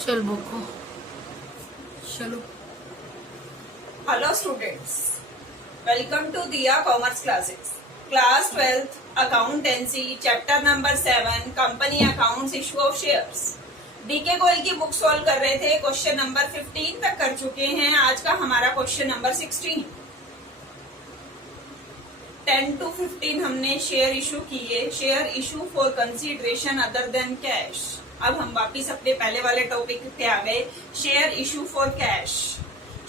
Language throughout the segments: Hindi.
चल बुको चलो। Hello students, welcome to Diya Commerce Classes. Class 12th Accountancy, Chapter number 7, Company Accounts, Issue of Shares. DK Goyal की बुक सॉल्व कर रहे थे, क्वेश्चन नंबर 15 तक कर चुके हैं। आज का हमारा क्वेश्चन नंबर 16। 10 to 15 हमने शेयर इशू किए। Share issue for consideration other than cash. अब हम वापिस अपने पहले वाले टॉपिक पे आ गए। Share issue for cash.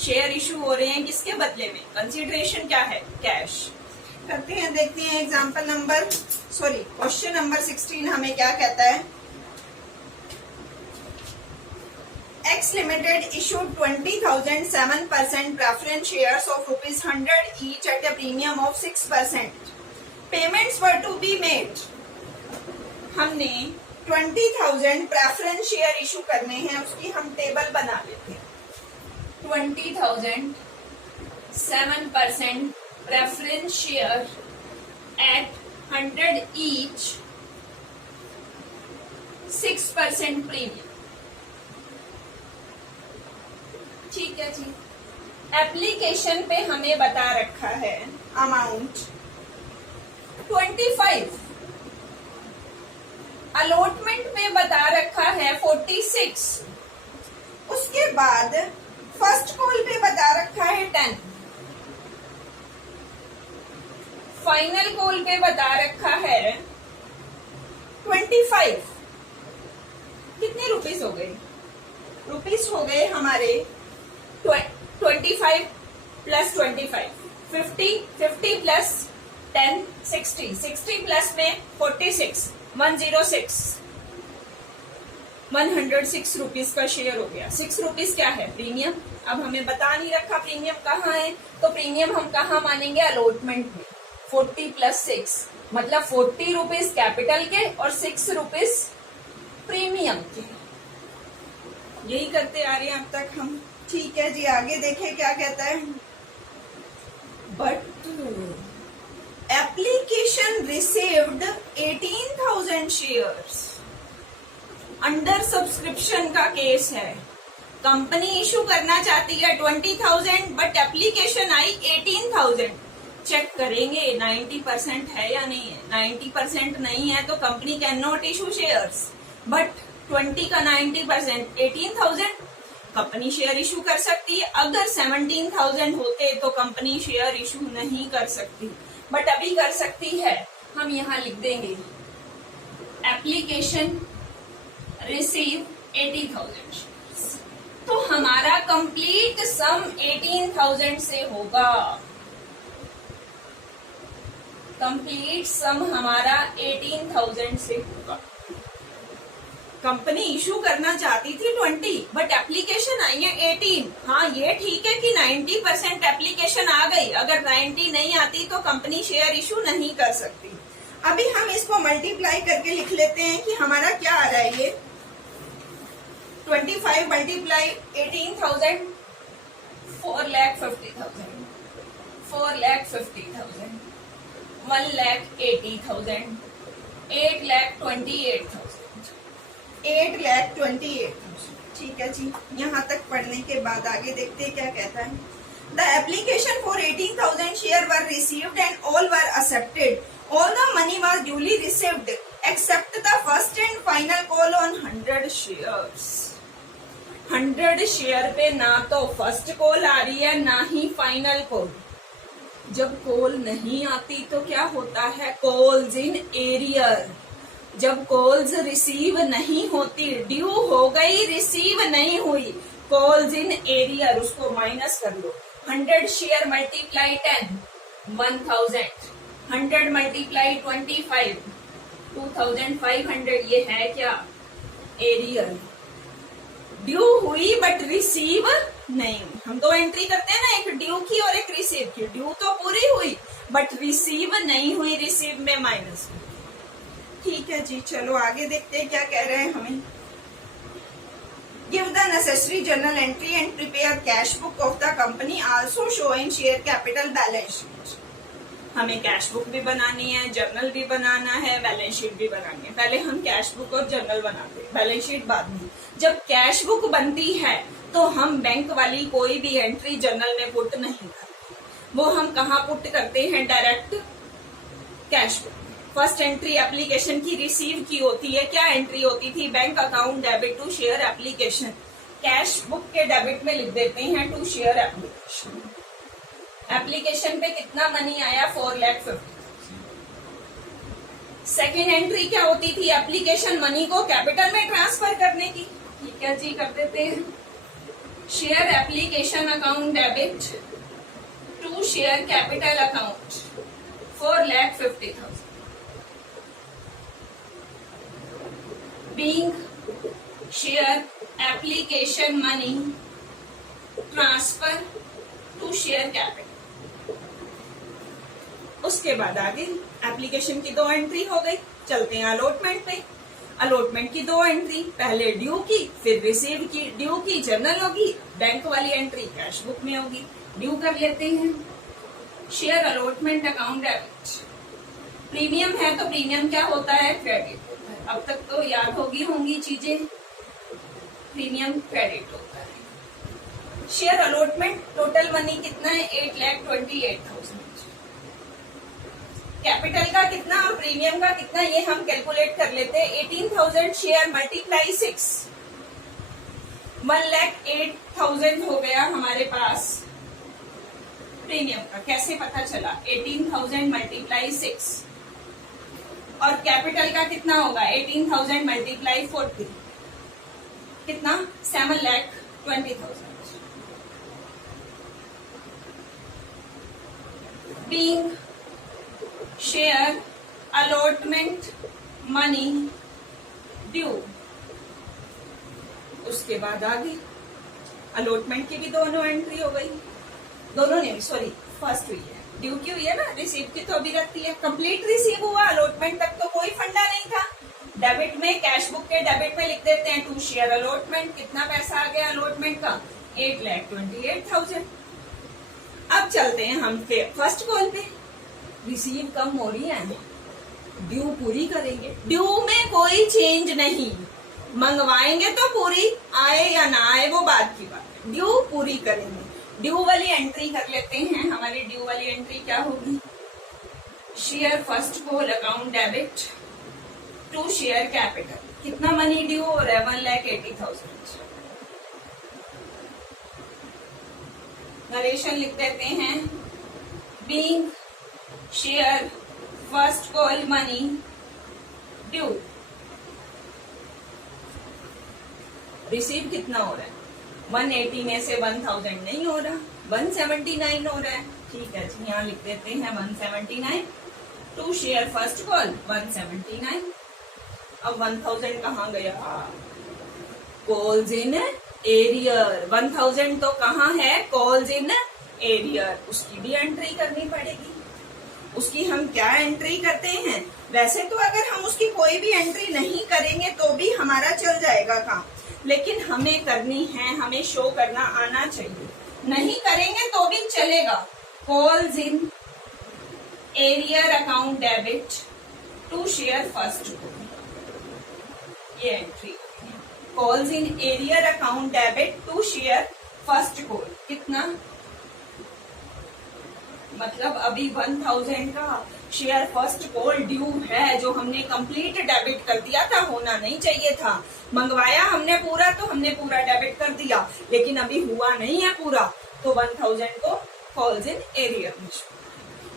Share issue हो रहे हैं किसके बदले में? कंसीडरेशन क्या है? कैश। करते हैं, देखते हैं एग्जांपल नंबर क्वेश्चन नंबर 16 हमें क्या कहता है। X Limited issued 20,000 7% preference shares of ₹100 each at a premium of 6%. Payments were to be made. हमने 20,000 प्रेफरेंस शेयर इशू करने हैं, उसकी हम टेबल बना लेते हैं। 20,000 7% preference share at 100 each 6% premium. ठीक है जी। एप्लीकेशन पे हमें बता रखा है अमाउंट 25, अलॉटमेंट में बता रखा है 46, उसके बाद फर्स्ट कॉल पे बता रखा है 10, फाइनल कॉल पे बता रखा है 25। कितने रुपीस हो गए? रुपीस हो गए हमारे 25 प्लस 25 50, 50 प्लस 10 60, 60 प्लस में 46 106 106 रुपीस का शेयर हो गया। 6 रुपीस क्या है? प्रीमियम। अब हमें बता नहीं रखा प्रीमियम कहाँ है, तो प्रीमियम हम कहाँ मानेंगे? अलॉटमेंट में। 40 प्लस 6 मतलब 40 रुपीस कैपिटल के और 6 रुपीस प्रीमियम के। यही करते आ रहे हैं अब तक हम। ठीक है जी, आगे देखें क्या कहता है। But application received 18,000 shares. Under subscription का केस है। कंपनी इशू करना चाहती है 20,000 बट एप्लीकेशन आई 18,000। चेक करेंगे 90% है या नहीं है। 90% नहीं है तो company can not issue shares, but 20 का 90% 18,000 कंपनी शेयर इशू कर सकती है। अगर 17,000 होते तो कंपनी शेयर इशू नहीं कर सकती, बट अभी कर सकती है। हम यहाँ लिख देंगे एप्लीकेशन रिसीव 80,000 शेयर्स। तो हमारा कंप्लीट सम 18,000 से होगा। कंप्लीट सम हमारा 18,000 से होगा। कंपनी इशू करना चाहती थी 20 बट एप्लीकेशन आई है 18। हाँ, ये ठीक है कि 90% एप्लीकेशन आ गई। अगर 90 नहीं आती तो कंपनी शेयर इशू नहीं कर सकती। अभी हम इसको मल्टीप्लाई करके लिख लेते हैं कि हमारा क्या आ रहा है। ये 25 मल्टीप्लाई 18,000 4,50,000 4,50,000 1,80,000 8,28,000 8,28,000। ठीक है जी, यहाँ तक पढ़ने के बाद आगे देखते हैं क्या कहता है। The application for 18,000 share were received and all were accepted. All the money was duly received accept the first and final call on 100 shares. 100 share पे ना तो फर्स्ट कॉल आ रही है ना ही फाइनल कॉल। जब कॉल नहीं आती तो क्या होता है? Calls in arrear. जब कॉल्स रिसीव नहीं होती, ड्यू हो गई रिसीव नहीं हुई, कॉल्स इन एरियर, उसको माइनस कर लो। 100 शेयर मल्टीप्लाई 10 1,000, 100 मल्टीप्लाई 25 2,500। ये है क्या? एरियर। ड्यू हुई बट रिसीव नहीं हुई। हम तो एंट्री करते हैं ना, एक ड्यू की और एक रिसीव की। ड्यू तो पूरी हुई बट रिसीव नहीं हुई, रिसीव में माइनस। ठीक है जी, चलो आगे देखते हैं क्या कह रहे हैं हमें। Give the necessary journal entry and prepare cash book of the company also showing share capital balance sheet. हमें कैश बुक भी बनानी है, जर्नल भी बनाना है, बैलेंस शीट भी बनानी है। पहले हम कैश बुक और जर्नल बनाते हैं, बैलेंस शीट बाद में। जब कैश बुक बनती है तो हम बैंक वाली कोई भी एंट्री जर्नल में पुट नहीं करते, वो हम कहाँ पुट करते हैं, direct cash book. First entry application की रिसीव की होती है, क्या एंट्री होती थी, bank account debit to share application. Cash book के डेबिट में लिख देते हैं टू शेयर एप्लीकेशन। एप्लीकेशन पे कितना मनी आया, 4,50,000। सेकेंड एंट्री क्या होती थी, एप्लीकेशन मनी को कैपिटल में ट्रांसफर करने की। ठीक है जी, कर देते हैं। Share application account debit to share capital account 4,50,000। Being share application money transfer to share capital। उसके बाद आगे एप्लीकेशन की 2 एंट्री हो गई। चलते हैं अलॉटमेंट पे। अलॉटमेंट की 2 एंट्री, पहले ड्यू की फिर रिसीव की। ड्यू की जर्नल होगी, बैंक वाली एंट्री कैश बुक में होगी। ड्यू कर लेते हैं। Share allotment account debit. Premium है तो प्रीमियम क्या होता है, क्रेडिट होता है। अब तक तो याद होंगी चीजें। प्रीमियम क्रेडिट होता है। शेयर अलॉटमेंट टोटल मनी कितना है, 8,28,000। कैपिटल का कितना और प्रीमियम का कितना ये हम कैलकुलेट कर लेते हैं। 18,000 शेयर मल्टीप्लाई 6, 1,08,000 हो गया हमारे पास प्रीमियम का। कैसे पता चला, 18,000 मल्टीप्लाई 6। और कैपिटल का कितना होगा, 18,000 मल्टीप्लाई 40, कितना, 7,20,000। Being share allotment money due. उसके बाद आगे अलॉटमेंट की भी दोनों एंट्री हो गई। दोनों नहीं, सॉरी, फर्स्ट हुई है, ड्यू की हुई है ना, रिसीव की तो अभी रखती है। कंप्लीट रिसीव हुआ, अलॉटमेंट तक तो कोई फंडा नहीं था। डेबिट में, कैश बुक के डेबिट में लिख देते हैं टू शेयर अलॉटमेंट। कितना पैसा आ गया अलॉटमेंट का, 8,28,000। अब चलते हैं हम फर्स्ट कॉल पे। रिसीव कम हो रही है, ड्यू पूरी करेंगे। ड्यू में कोई चेंज नहीं, मंगवाएंगे तो पूरी, आए या ना आए वो बात की बात है, ड्यू पूरी करेंगे। ड्यू वाली एंट्री कर लेते हैं। हमारी ड्यू वाली एंट्री क्या होगी, share first call account debit to share capital. कितना मनी ड्यू हो रहा है, 1,80,000। नरेशन लिख देते हैं। Being share first call money due. Receive कितना हो रहा है, 180 में से 1,000 नहीं हो रहा, 179 हो रहा है। ठीक है जी, यहाँ लिख देते हैं 179 टू शेयर फर्स्ट कॉल 179। अब 1,000 कहाँ गया, कॉल्स इन एरियर। 1,000 तो कहाँ है, कॉल्स इन एरियर। उसकी भी एंट्री करनी पड़ेगी। उसकी हम क्या एंट्री करते हैं, वैसे तो अगर हम उसकी कोई भी एंट्री नहीं करेंगे तो भी हमारा चल जाएगा काम, लेकिन हमें करनी है, हमें शो करना आना चाहिए। नहीं करेंगे तो भी चलेगा। Calls in arrear account debit to share first call, ये entry. Calls in arrear account debit to share first call. कितना, मतलब अभी 1,000 का शेयर फर्स्ट कॉल ड्यू है, जो हमने कंप्लीट डेबिट कर दिया था, होना नहीं चाहिए था। मंगवाया हमने पूरा तो हमने पूरा डेबिट कर दिया, लेकिन अभी हुआ नहीं है पूरा, तो 1,000 को कॉल्स इन एरियर में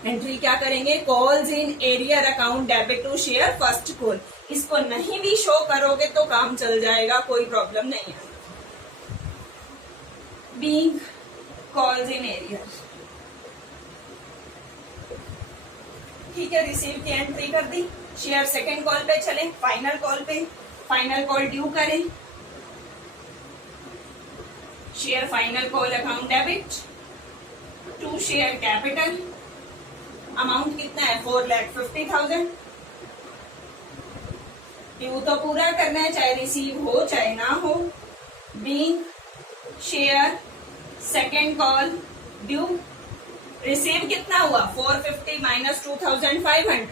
एंट्री क्या करेंगे, calls in arrear account debit to share first call. इसको नहीं भी शो करोगे तो काम चल जाएगा, कोई प्रॉब्लम नहीं है। बीइंग कॉल्स इन एरियर, ठीक है। रिसीव की एंट्री कर दी। शेयर सेकेंड कॉल पे चले, फाइनल कॉल पे। फाइनल कॉल ड्यू करें, share final call account debit to share capital. Amount कितना है, 4,50,000। ड्यू तो पूरा करना है, चाहे रिसीव हो चाहे ना हो। Being share second call due receive कितना हुआ 450 माइनस 2500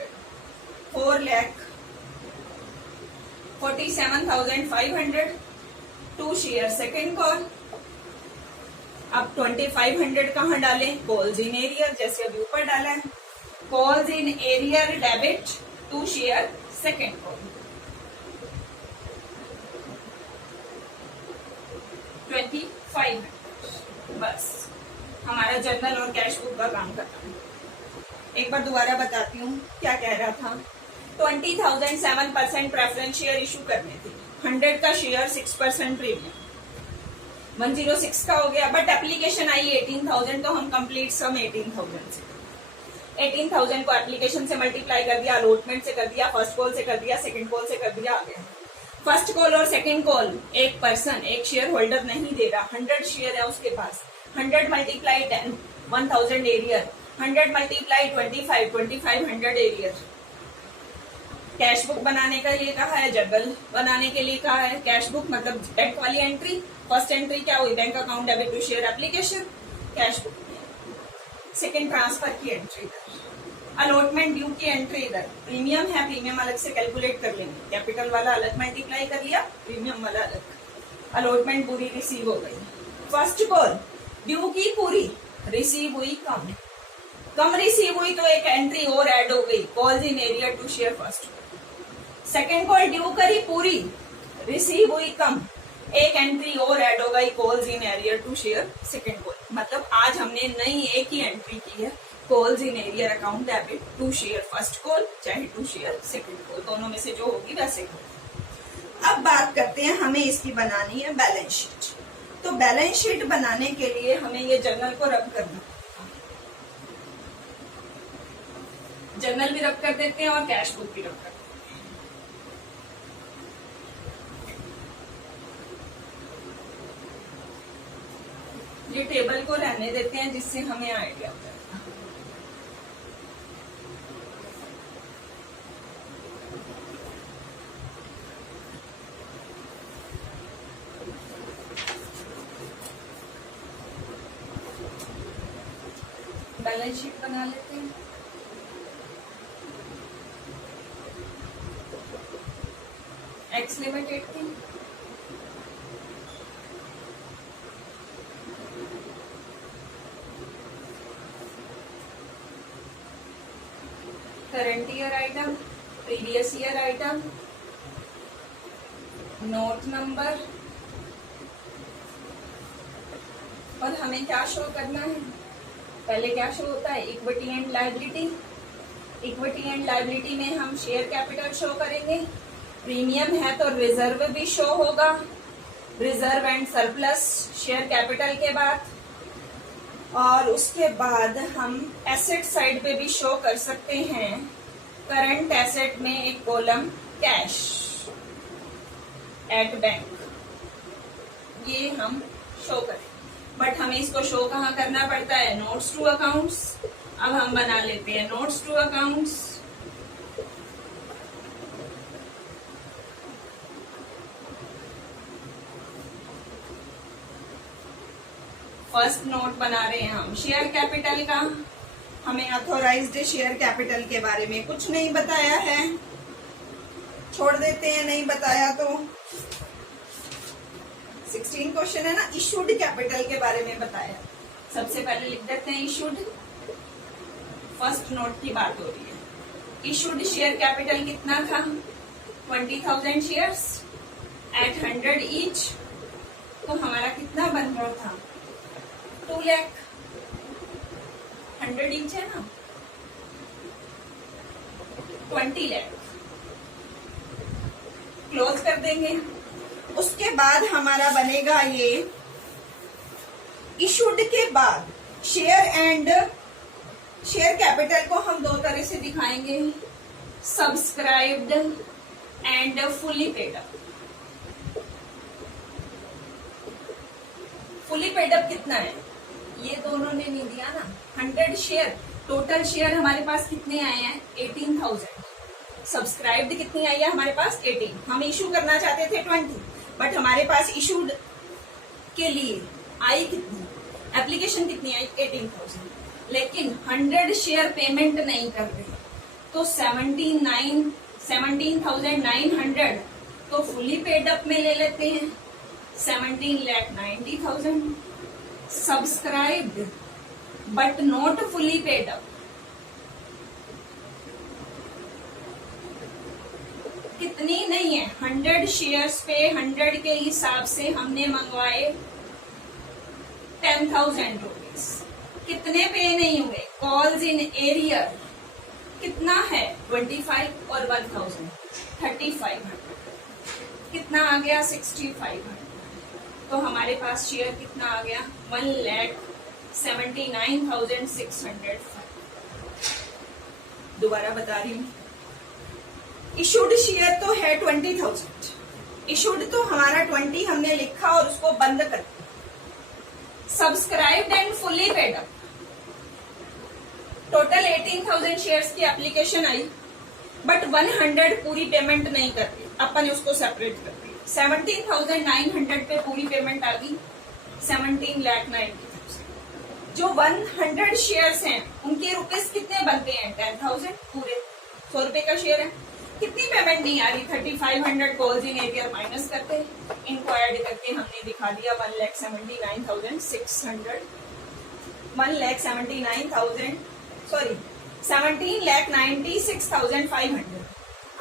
4,47,500 2 शेयर सेकेंड कॉल। अब 2500 कहाँ डालें? कॉल्स इन एरियर, जैसे अभी ऊपर डाला है। Calls in arrear debit 2 share second call 2500। बस हमारा जर्नल और कैश बुक का काम खत्म। एक बार दोबारा बताती हूँ क्या कह रहा था। 20,000 7% प्रेफरेंस शेयर इशू करने थे, 100 का शेयर 6% प्रीमियम, 106 का हो गया। बट एप्लीकेशन आई 18,000, तो हम कंप्लीट सम 18,000 से 18,000 को एप्लीकेशन से मल्टीप्लाई कर दिया, अलॉटमेंट से कर दिया, फर्स्ट कॉल से कर दिया, सेकंड कॉल से कर दिया, आ गया। फर्स्ट कॉल और सेकंड कॉल एक पर्सन, एक शेयर होल्डर नहीं दे रहा, 100 शेयर है उसके पास। 100 multiply 10 1000 arrear, 100 multiply 25 2500 arrear. Cash book बनाने के लिए कहा है, जर्नल बनाने के लिए कहा है। कैश बुक मतलब बैंक वाली एंट्री, फर्स्ट एंट्री क्या हुई? Bank account debit to share application. Cash book second transfer की एंट्री इधर, अलॉटमेंट ड्यू की एंट्री इधर। प्रीमियम है, प्रीमियम अलग से कैलकुलेट कर लेंगे, कैपिटल वाला अलग मल्टीप्लाई कर लिया, प्रीमियम वाला अलग। अलॉटमेंट पूरी रिसीव हो गई। फर्स्ट कॉल ड्यू की पूरी, रिसीव हुई कम, कम रिसीव हुई तो एक एंट्री और ऐड हो गई, calls in arrear to share first. Second call due करी पूरी, रिसीव हुई कम, एक एंट्री और ऐड हो गई, calls in arrear to share second call. मतलब आज हमने नई एक ही एंट्री की है, calls in arrear account debit to share first call चाहे टू शेयर सेकेंड कॉल, दोनों में से जो होगी वैसे होगी। अब बात करते हैं, हमें इसकी बनानी है बैलेंस शीट। तो बैलेंस शीट बनाने के लिए हमें ये जर्नल को रब करना, जर्नल भी रब कर देते हैं और कैश बुक भी रब कर देते हैं। ये टेबल को रहने देते हैं जिससे हमें आइडिया होता है। बैलेंस शीट बना लेते हैं। एक्स लिमिटेड की current year item, previous year item, note number, और हमें क्या शो करना है? पहले क्या शो होता है? Equity and liability. Equity and liability में हम शेयर कैपिटल शो करेंगे, प्रीमियम है तो रिजर्व भी शो होगा, reserve and surplus share capital के बाद। और उसके बाद हम एसेट साइड पे भी शो कर सकते हैं, करंट एसेट में एक कॉलम कैश एट बैंक, ये हम शो करें। बट हमें इसको शो कहाँ करना पड़ता है? Notes to accounts. अब हम बना लेते हैं notes to accounts. First note बना रहे हैं हम शेयर कैपिटल का। हमें ऑथोराइज्ड शेयर कैपिटल के बारे में कुछ नहीं बताया है, छोड़ देते हैं, नहीं बताया तो। 16 क्वेश्चन है ना, इशूड कैपिटल के बारे में बताया। सबसे पहले लिख देते हैं इशूड। फर्स्ट नोट की बात हो रही है। इशूड शेयर कैपिटल कितना था? 20,000 शेयर्स एट 100 ईच। तो हमारा कितना बन रहा था? 2 लाख। 100 ईच है ना, 20 लाख। क्लोज कर देंगे। उसके बाद हमारा बनेगा ये इशूड के बाद शेयर एंड शेयर कैपिटल को हम दो तरह से दिखाएंगे, subscribed and fully paid up. Fully paid up कितना है? ये दोनों ने नहीं दिया ना। 100 शेयर, टोटल शेयर हमारे पास कितने आए हैं? 18,000। सब्सक्राइब्ड कितनी आई है हमारे पास? 18। हम इशू करना चाहते थे 20, बट हमारे पास इशूड के लिए आई कितनी? एप्लीकेशन कितनी आई? 18,000। लेकिन 100 शेयर पेमेंट नहीं कर रहे, तो 17,900 तो फुली पेड अप में ले लेते हैं, 17,90,000 subscribed but not fully paid up. कितनी नहीं है, 100 शेयर्स पे 100 के हिसाब से हमने मंगवाए 10,000 रुपीज। कितने पे नहीं हुए, कॉल्स इन एरियर कितना है 25 और 1000 3500, कितना आ गया 6500। तो हमारे पास शेयर कितना आ गया 1,79,605। दोबारा बता रही हूँ, इशूड शेयर तो है 20,000, इशूड तो हमारा 20 हमने लिखा और उसको बंद कर दिया। Subscribed and fully paid up total 18,000 shares की एप्लीकेशन आई, बट 100 पूरी पेमेंट नहीं कर रही, अपन उसको सेपरेट कर दी। 17,900 पे पूरी पेमेंट आ गई, 17,90,000। जो 100 शेयर्स हैं उनके रुपीस कितने बनते हैं 10,000, पूरे 100 रुपए का शेयर है। कितनी पेमेंट नहीं आ रही 3500 कॉल्स इन एरियर माइनस करते, इनको ऐड करके हमने दिखा दिया 1,79,600 17,96,500।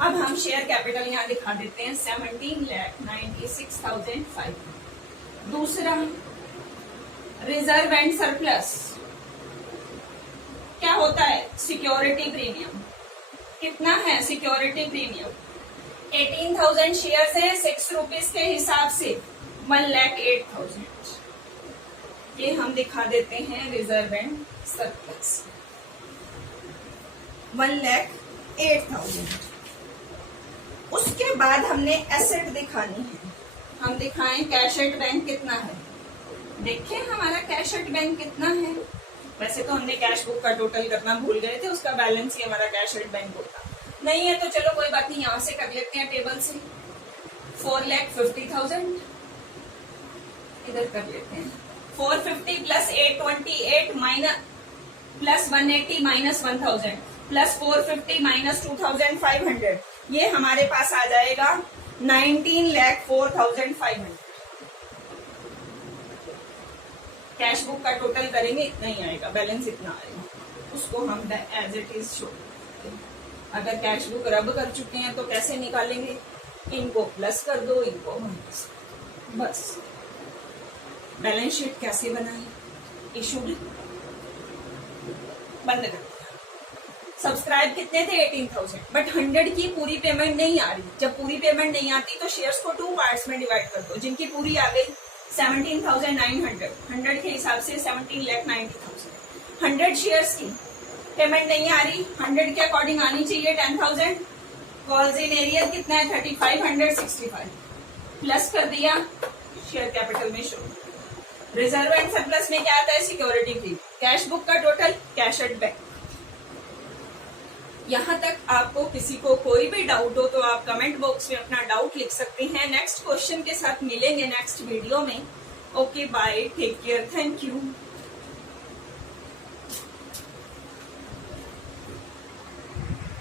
अब हम शेयर कैपिटल यहाँ दिखा देते हैं 17,96,500। दूसरा रिजर्व एंड सरप्लस क्या होता है, सिक्योरिटी प्रीमियम कितना है, सिक्योरिटी प्रीमियम 18,000 शेयर्स है 6 रुपीज के हिसाब से 1,08,000। ये हम दिखा देते हैं रिजर्व एंड सरप्लस 1,08,000। उसके बाद हमने एसेट दिखानी है, हम दिखाएं कैश एट बैंक कितना है। देखें हमारा कैश एट बैंक कितना है, वैसे तो हमने कैश बुक का टोटल करना भूल गए थे, उसका बैलेंस ही हमारा कैश एट बैंक होता नहीं है, तो चलो कोई बात नहीं, यहां से कर लेते हैं टेबल से। 4,50,000 इधर कर लेते हैं, 450 plus 828 minus plus 180 minus 1,000 plus 450 minus 2,500, ये हमारे पास आ जाएगा 19,04,500। कैश बुक का टोटल करेंगे इतना ही आएगा, बैलेंस इतना आएगा, उसको हम एज इट इज शो करते हैं। अगर कैश बुक रब कर चुके हैं तो कैसे निकालेंगे, इनको प्लस कर दो, इनको माइनस, बस। बैलेंस शीट कैसे बनाए, इशूड बंद कर दिया। सब्सक्राइब कितने थे 18,000, बट 100 की पूरी पेमेंट नहीं आ रही। जब पूरी पेमेंट नहीं आती तो शेयर्स को 2 पार्ट्स में डिवाइड कर दो, जिनकी पूरी आ गई 17,900, 100 के हिसाब से 17,90,000। 100 शेयर्स की पेमेंट नहीं आ रही, 100 के अकॉर्डिंग आनी चाहिए 10,000। कॉल्स इन एरियर कितना है 3565, प्लस कर दिया, शेयर कैपिटल में शो। रिजर्व एंड सरप्लस में क्या आता है, सिक्योरिटी फी, कैश बुक का टोटल, कैश एट बैंक। यहाँ तक आपको किसी को कोई भी डाउट हो तो आप कमेंट बॉक्स में अपना डाउट लिख सकते हैं। नेक्स्ट क्वेश्चन के साथ मिलेंगे नेक्स्ट वीडियो में। Okay bye, take care, thank you.